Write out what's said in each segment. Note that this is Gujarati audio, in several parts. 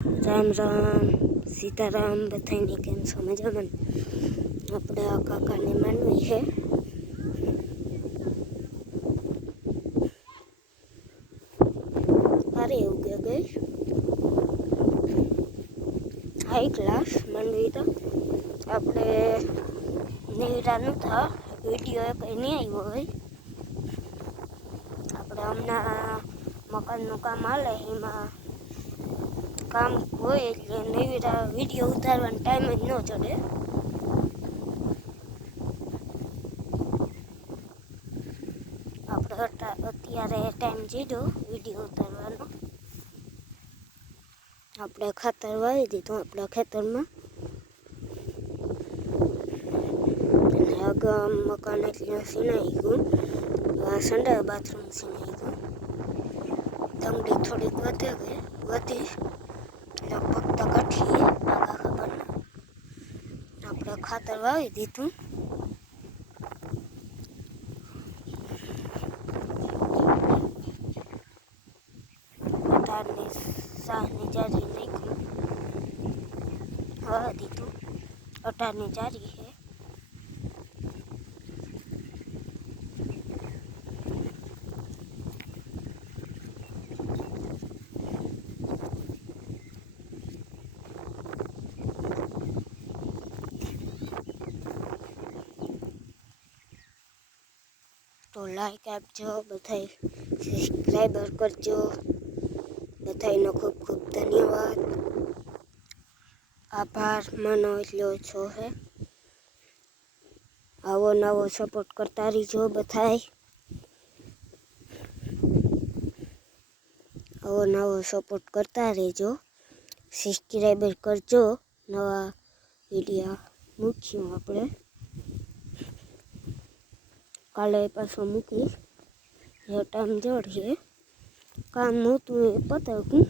રામ રામ, સીતારામ બધાને કેમ છો? મજામાં? આપણે આ કાકાને માનવી છે. અરે કે ગઈ? હાઈ ક્લાસ માંડવી તો. આપણે નિરા નહોતા વીડિયો કંઈ નહીં આવ્યો હોય. આપણે હમણાં મકાનનું કામ હાલે, એમાં કામ હોય એટલે નવી વીડિયો ઉતારવાનો ટાઈમ જ ન ચડે. આપણે અત્યારે ટાઈમ જીધો, વીડિયો ઉતારવાનો. આપણે ખાતર વાવી દીધું, આપણા ખેતરમાં. આગળ મકાન એટલે સીનાઈ ગયું આ સંડા બાથરૂમ સીનાઈ ગયું તંગડી થોડીક વધે ગઈ વધી. એટલે ફક્ત કાઢીએ આગા ખબર ના આપણે ખાતર વાવી દીધું તારની સાહની જારી નાખ્યું હવા દીધું અઢારની જારી છે તો લાઈક આપજો બધાય સબસ્ક્રાઈબર કરજો. બધાયનો ખૂબ ખૂબ ધન્યવાદ. આભાર, માનો એટલો ઓછો છે આવો નવો સપોર્ટ કરતા રહીજો બધાય. આવો નવો સપોર્ટ કરતા રહેજો. સબસ્ક્રાઈબર કરજો. નવા વિડીયા મૂક્યું આપણે. કાલે પાછો મૂકીશ. જે ટાઈમ જોડીએ કામ નહોતું એ પતાવ્યું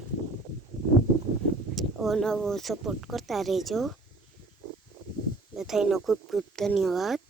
ઓ નવો સપોર્ટ કરતા રહેજો. બધાનો ખૂબ ખૂબ ધન્યવાદ.